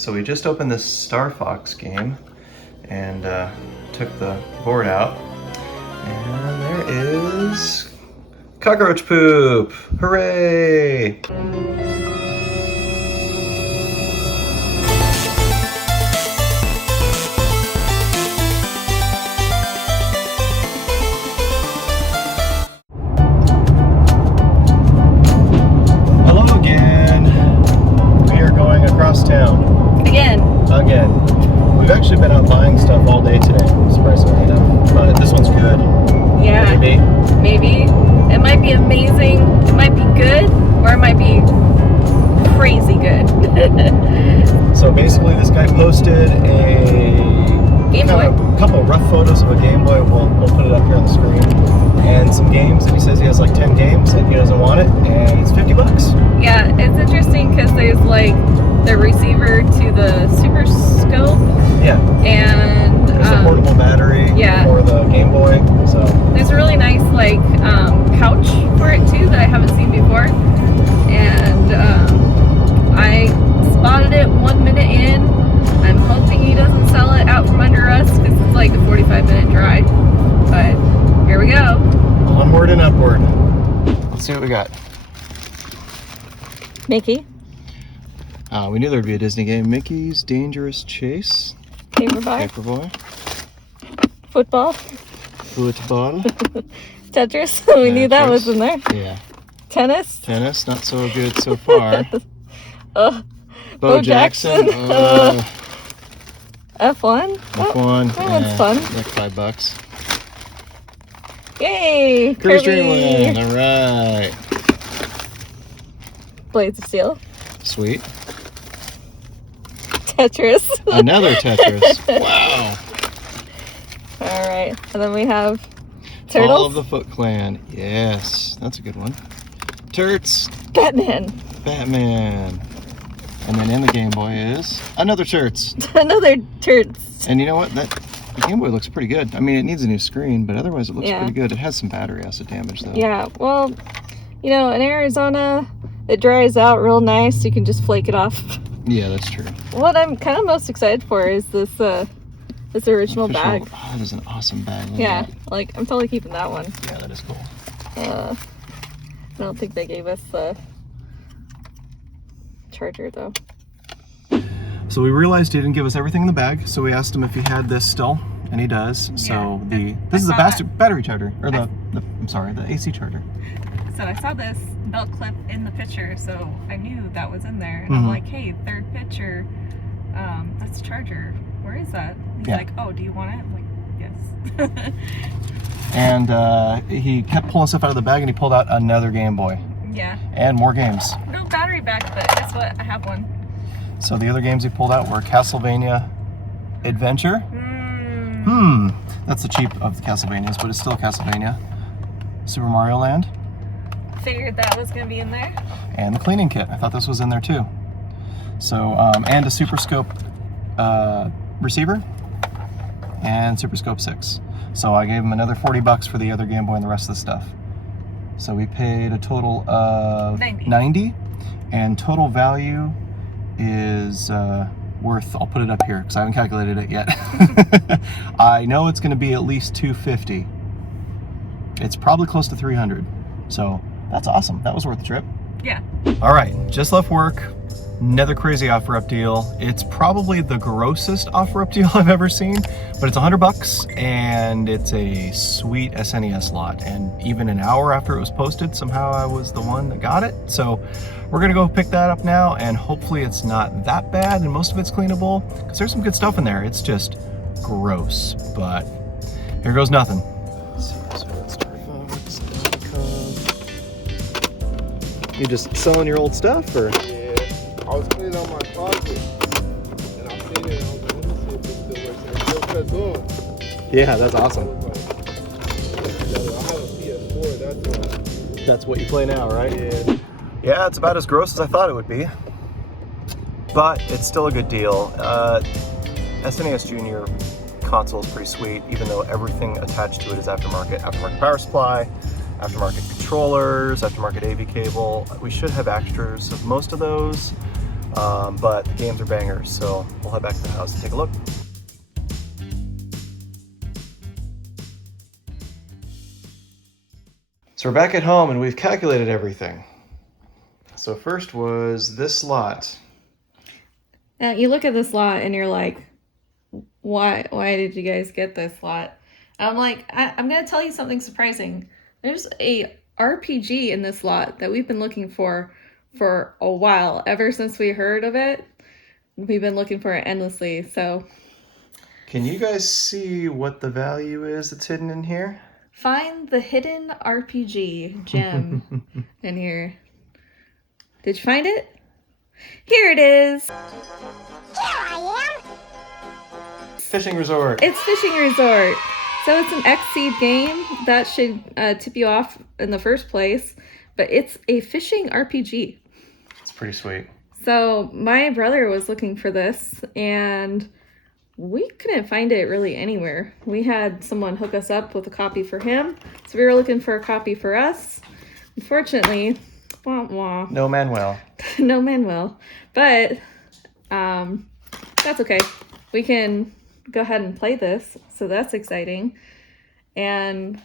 So we just opened this Star Fox game and took the board out. And there is cockroach poop! Hooray! Hello again. We are going across town. Again. We've actually been out buying stuff all day today, surprisingly enough. But this one's good. Yeah. Maybe. It might be amazing, it might be good, or it might be crazy good. So basically this guy posted a Game Boy. couple rough photos of a Game Boy. We'll put it up here on the screen. And some games, and he says he has like 10 games and he doesn't want it, and it's $50. Yeah, it's interesting because there's like the receiver to the Super Scope. Yeah. And there's a portable battery for the Game Boy. So there's a really nice like pouch for it too that I haven't seen before. And I spotted it 1 minute in. I'm hoping he doesn't sell it out from under us because it's like a 45-minute drive. But here we go. Onward and upward. Let's see what we got. Mickey. We knew there'd be a Disney game. Mickey's Dangerous Chase. Paperboy. Football. Football. Tetris. We knew that was in there. Yeah. Tennis, not so good so far. Bo Jackson. F1. F1. That one's fun. Like $5. Yay! Cruise Kirby. Dreamland. All right. Blades of Steel. Sweet. Tetris. Another Tetris. Wow. All right, and then we have Turtles. All of the Foot Clan. Yes, that's a good one. Turts. Batman. And then in the Game Boy is another Turts. Another Turts. And you know what? The Game Boy looks pretty good. I mean, it needs a new screen, but otherwise it looks pretty good. It has some battery acid damage though. Yeah, well, you know, in Arizona, it dries out real nice. You can just flake it off. Yeah, that's true. What I'm kind of most excited for is this this original bag. Oh, that is an awesome bag. Yeah, like I'm totally keeping that one. Yeah, that is cool. I don't think they gave us the charger though. So we realized he didn't give us everything in the bag, so we asked him if he had this still, and he does. So this is the battery charger, or the AC charger. So I saw this belt clip in the picture, so I knew that was in there. And I'm like, hey, third picture, that's the charger. Where is that? He's like, oh, do you want it? I'm like, yes. And he kept pulling stuff out of the bag, and he pulled out another Game Boy. Yeah. And more games. No battery back, but guess what? I have one. So the other games he pulled out were Castlevania Adventure. That's the cheap of the Castlevanias, but it's still Castlevania. Super Mario Land. Figured that was going to be in there. And the cleaning kit. I thought this was in there too. So, and a Super Scope receiver. And Super Scope 6. So I gave him another $40 for the other Game Boy and the rest of the stuff. So we paid a total of 90. And total value is worth, I'll put it up here because I haven't calculated it yet. I know it's going to be at least $250. It's probably close to $300. So that's awesome. That was worth the trip. Yeah. All right, just left work. Another crazy OfferUp deal. It's probably the grossest OfferUp deal I've ever seen, but it's $100 and it's a sweet SNES lot. And even an hour after it was posted, somehow I was the one that got it. So we're gonna go pick that up now, and hopefully it's not that bad and most of it's cleanable, because there's some good stuff in there. It's just gross, but here goes nothing. You just selling your old stuff, or? Yeah, I was cleaning out my closet, and I seen it, and I was like, let me see if this still works. And it still cuts on. Yeah, that's awesome. I have a PS4, that's why. That's what you play now, right? Yeah. Yeah, it's about as gross as I thought it would be, but it's still a good deal. SNES Junior console is pretty sweet, even though everything attached to it is aftermarket power supply, aftermarket controllers, aftermarket AV cable. We should have extras of most of those, but the games are bangers, so we'll head back to the house and take a look. So we're back at home and we've calculated everything. So first was this lot. Now you look at this lot and you're like, why did you guys get this lot? I'm like, I'm gonna tell you something surprising. There's a RPG in this lot that we've been looking for a while. Ever since we heard of it, we've been looking for it endlessly. So Can you guys see what the value is that's hidden in here? find the hidden RPG gem in here. Did you find it? Here it is. Here I am. Fishing resort. It's Fishing Resort. So it's an Xseed game. That should tip you off in the first place. But it's a fishing RPG. It's pretty sweet. So my brother was looking for this and we couldn't find it really anywhere. We had someone hook us up with a copy for him. So we were looking for a copy for us. Unfortunately, wah wah. No Manuel. No Manuel. But that's okay. We can go ahead and play this. So that's exciting. And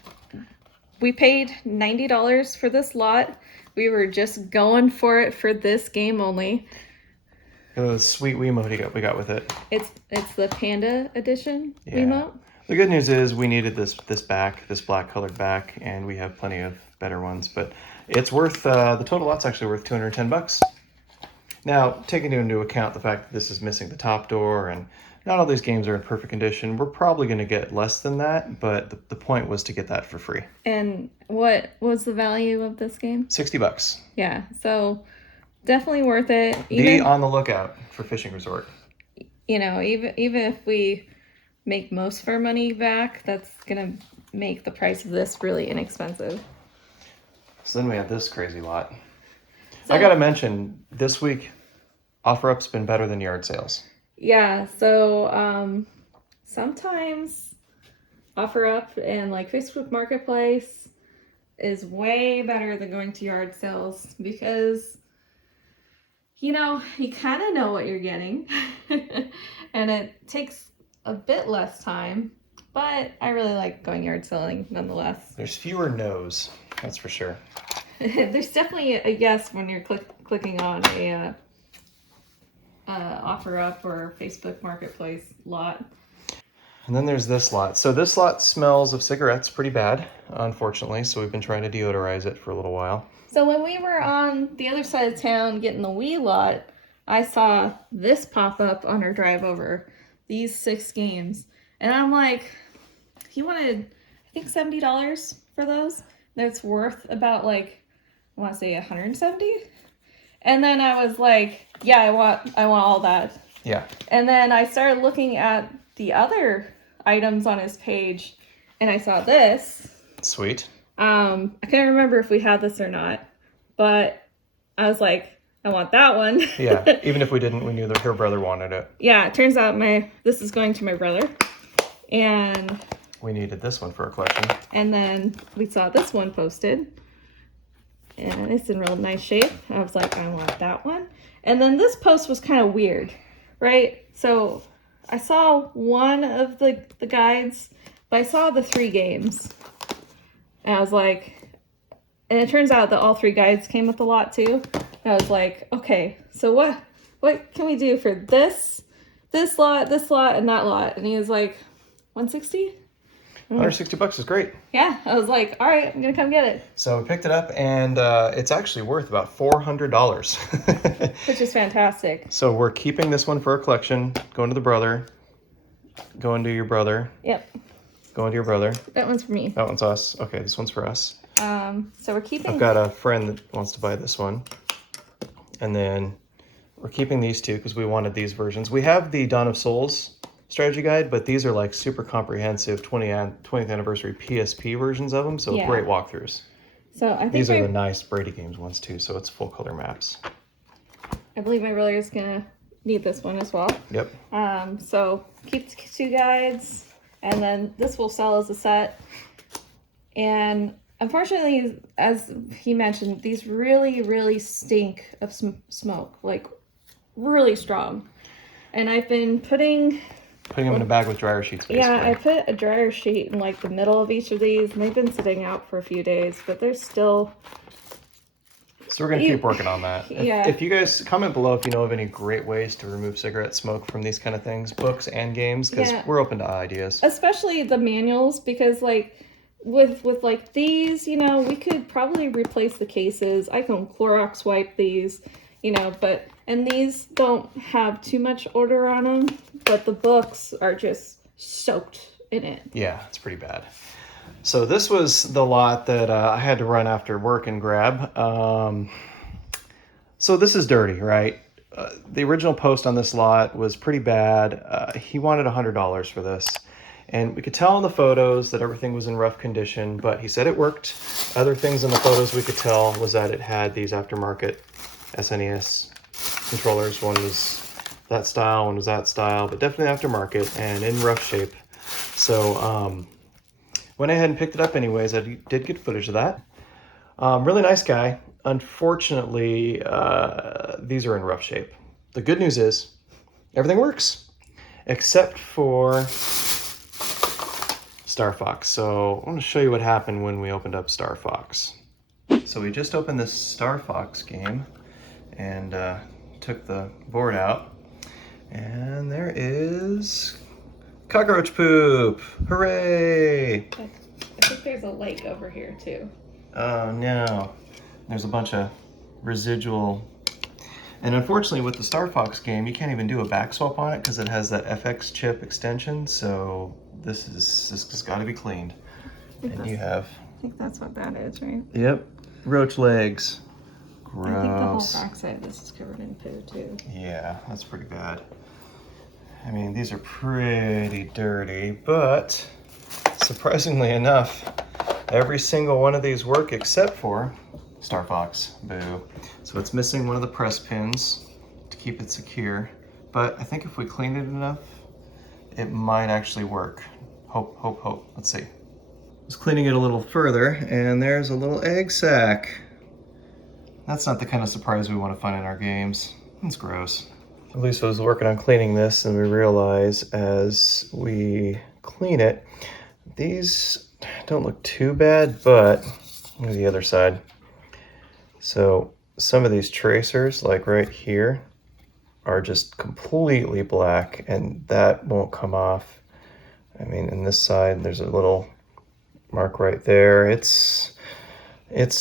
we paid $90 for this lot. We were just going for it for this game only. Look at the sweet Wiimote we got with it. It's the Panda edition Yeah. Wiimote. The good news is we needed this back, this black colored back, and we have plenty of better ones. But it's worth, the total lot's actually worth $210. Now, taking into account the fact that this is missing the top door and not all these games are in perfect condition, we're probably going to get less than that, but the point was to get that for free. And what was the value of this game? $60. Yeah, so definitely worth it. Be on the lookout for Fishing Resort. You know, even if we make most of our money back, that's gonna make the price of this really inexpensive. So then we have this crazy lot. So, I gotta mention, this week, OfferUp's been better than yard sales. yeah, so sometimes OfferUp and like Facebook Marketplace is way better than going to yard sales because you know, you kind of know what you're getting and it takes a bit less time, but I really like going yard selling nonetheless. There's fewer no's, that's for sure. There's definitely a yes when you're clicking on a OfferUp or Facebook Marketplace lot. And then there's this lot. So this lot smells of cigarettes pretty bad, unfortunately, so we've been trying to deodorize it for a little while. So when we were on the other side of town getting the Wii lot, I saw this pop up on our drive over, these 6 games. And I'm like, he wanted, I think $70 for those. That's worth about like, I want to say 170. And then I was like, yeah, I want all that. Yeah. And then I started looking at the other items on his page and I saw this. Sweet. I can't remember if we had this or not, but I was like, I want that one. Yeah, even if we didn't, we knew that her brother wanted it. Yeah, it turns out this is going to my brother. And We needed this one for our collection. and then we saw this one posted. And it's in real nice shape. I was like, I want that one. And then this post was kind of weird, right? So I saw one of the guides, but I saw the 3 games. And I was like, and it turns out that all 3 guides came with the lot too. And I was like, okay, so what can we do for this lot, and that lot? And he was like, 160? $160 is great. Yeah, I was like, all right, I'm gonna come get it. So we picked it up, and it's actually worth about $400. Which is fantastic. So we're keeping this one for our collection. Going to the brother. Going to your brother. Yep, Going to your brother. that one's for me. That one's us. Okay, this one's for us. So we're keeping. I've got a friend that wants to buy this one. And then we're keeping these 2 because we wanted these versions. We have the Dawn of Souls strategy guide, but these are like super comprehensive 20th anniversary PSP versions of them, so Yeah. great walkthroughs. So I think These are the nice Brady Games ones too, so it's full color maps. I believe my brother is gonna need this one as well. Yep. So keep the 2 guides, and then this will sell as a set. And unfortunately, as he mentioned, these really, really stink of smoke. Like really strong. And I've been putting them in a bag with dryer sheets, basically. Yeah, I put a dryer sheet in like the middle of each of these, and they've been sitting out for a few days, but they're still... So we're going to keep working on that. Yeah. If you guys comment below if you know of any great ways to remove cigarette smoke from these kind of things, books and games, because we're open to ideas. Especially the manuals, because like with like these, you know, we could probably replace the cases. I can Clorox wipe these, you know, and these don't have too much odor on them, but the books are just soaked in it. Yeah, it's pretty bad. So this was the lot that I had to run after work and grab. So this is dirty, right? The original post on this lot was pretty bad. He wanted $100 for this. And we could tell in the photos that everything was in rough condition, but he said it worked. Other things in the photos we could tell was that it had these aftermarket SNES controllers. One was that style, one was that style, but definitely aftermarket and in rough shape. So went ahead and picked it up anyways. I did get footage of that. Really nice guy. Unfortunately, these are in rough shape. The good news is everything works except for Star Fox. So I want to show you what happened when we opened up Star Fox. So we just opened this Star Fox game and took the board out, and there is cockroach poop. Hooray! I think there's a lake over here too. Oh no. There's a bunch of residual. And unfortunately with the Star Fox game, you can't even do a back swap on it because it has that FX chip extension. So this has got to be cleaned. And you have... I think that's what that is, right? Yep. Roach legs. Gross. I think the whole backside of this is covered in poo too. Yeah, that's pretty bad. I mean, these are pretty dirty, but surprisingly enough, every single one of these work except for Star Fox. Boo. So it's missing one of the press pins to keep it secure, but I think if we clean it enough, it might actually work. Hope, hope, hope. Let's see. I was cleaning it a little further, and there's a little egg sac. That's not the kind of surprise we want to find in our games. It's gross. At least I was working on cleaning this, and we realize as we clean it, these don't look too bad, but look at the other side. So some of these tracers, like right here, are just completely black, and that won't come off. I mean, in this side, there's a little mark right there. It's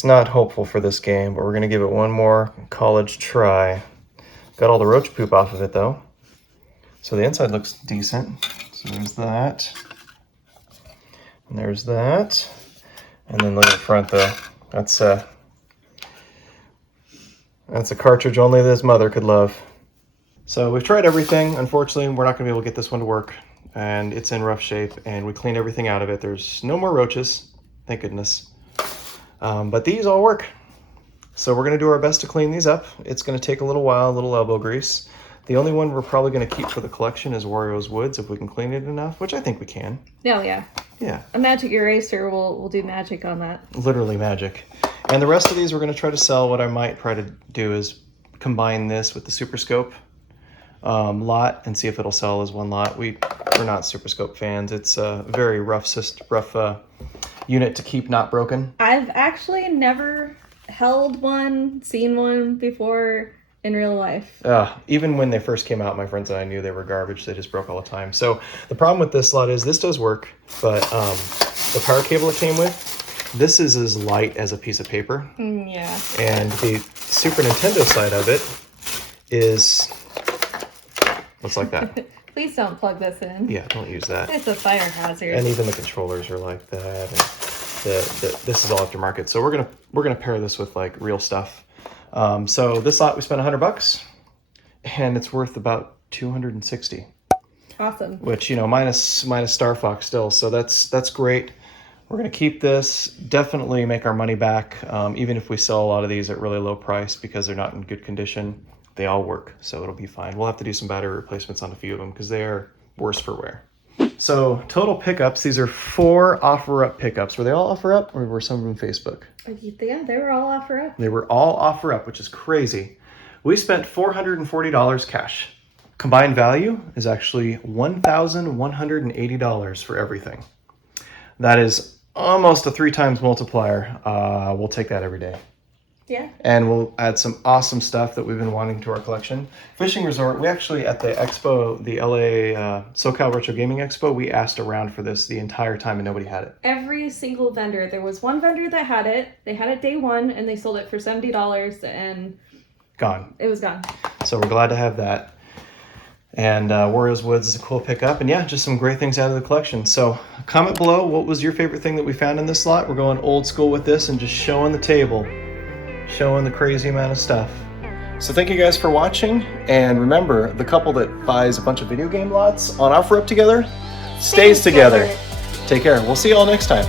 not hopeful for this game, but we're gonna give it one more college try. Got all the roach poop off of it though. So the inside looks decent. So there's that. And there's that. And then look at the front though. That's a cartridge only this mother could love. So we've tried everything. Unfortunately, we're not gonna be able to get this one to work. And it's in rough shape, and we cleaned everything out of it. There's no more roaches, thank goodness. But these all work. So we're gonna do our best to clean these up. It's gonna take a little while, a little elbow grease. The only one we're probably gonna keep for the collection is Wario's Woods, if we can clean it enough, which I think we can. Oh yeah. Yeah. A magic eraser will do magic on that. Literally magic. And the rest of these we're gonna try to sell. What I might try to do is combine this with the Super Scope lot and see if it'll sell as one lot. We're not Super Scope fans. It's a very rough unit to keep not broken. I've actually never held one, seen one before in real life. Even when they first came out, my friends and I knew they were garbage. They just broke all the time. So the problem with this lot is this does work, but the power cable it came with, this is as light as a piece of paper. Yeah. And the Super Nintendo side of it looks like that. Please don't plug this in. Yeah, don't use that. It's a fire hazard. And even the controllers are like that. And this is all aftermarket. So we're gonna pair this with like real stuff. So this lot we spent $100, and it's worth about 260. Awesome. Which, you know, minus Star Fox still. So that's great. We're gonna keep this. Definitely make our money back, even if we sell a lot of these at really low price because they're not in good condition. They all work, so it'll be fine. We'll have to do some battery replacements on a few of them because they are worse for wear. So total pickups, these are 4 OfferUp pickups. Were they all OfferUp, or were some of them Facebook? Yeah, they were all OfferUp. They were all OfferUp, which is crazy. We spent $440 cash. Combined value is actually $1,180 for everything. That is almost a 3 times multiplier. We'll take that every day. Yeah. And we'll add some awesome stuff that we've been wanting to our collection. Fishing Resort, we actually, at the expo, the LA SoCal Retro Gaming Expo, we asked around for this the entire time and nobody had it. Every single vendor. There was one vendor that had it. They had it day one and they sold it for $70 and... Gone. It was gone. So we're glad to have that. And Wario's Woods is a cool pickup. And yeah, just some great things out of the collection. So comment below, what was your favorite thing that we found in this lot? We're going old school with this and just showing the table. Showing the crazy amount of stuff. So thank you guys for watching, and remember, the couple that buys a bunch of video game lots on OfferUp together stays together. Take care. We'll see you all next time.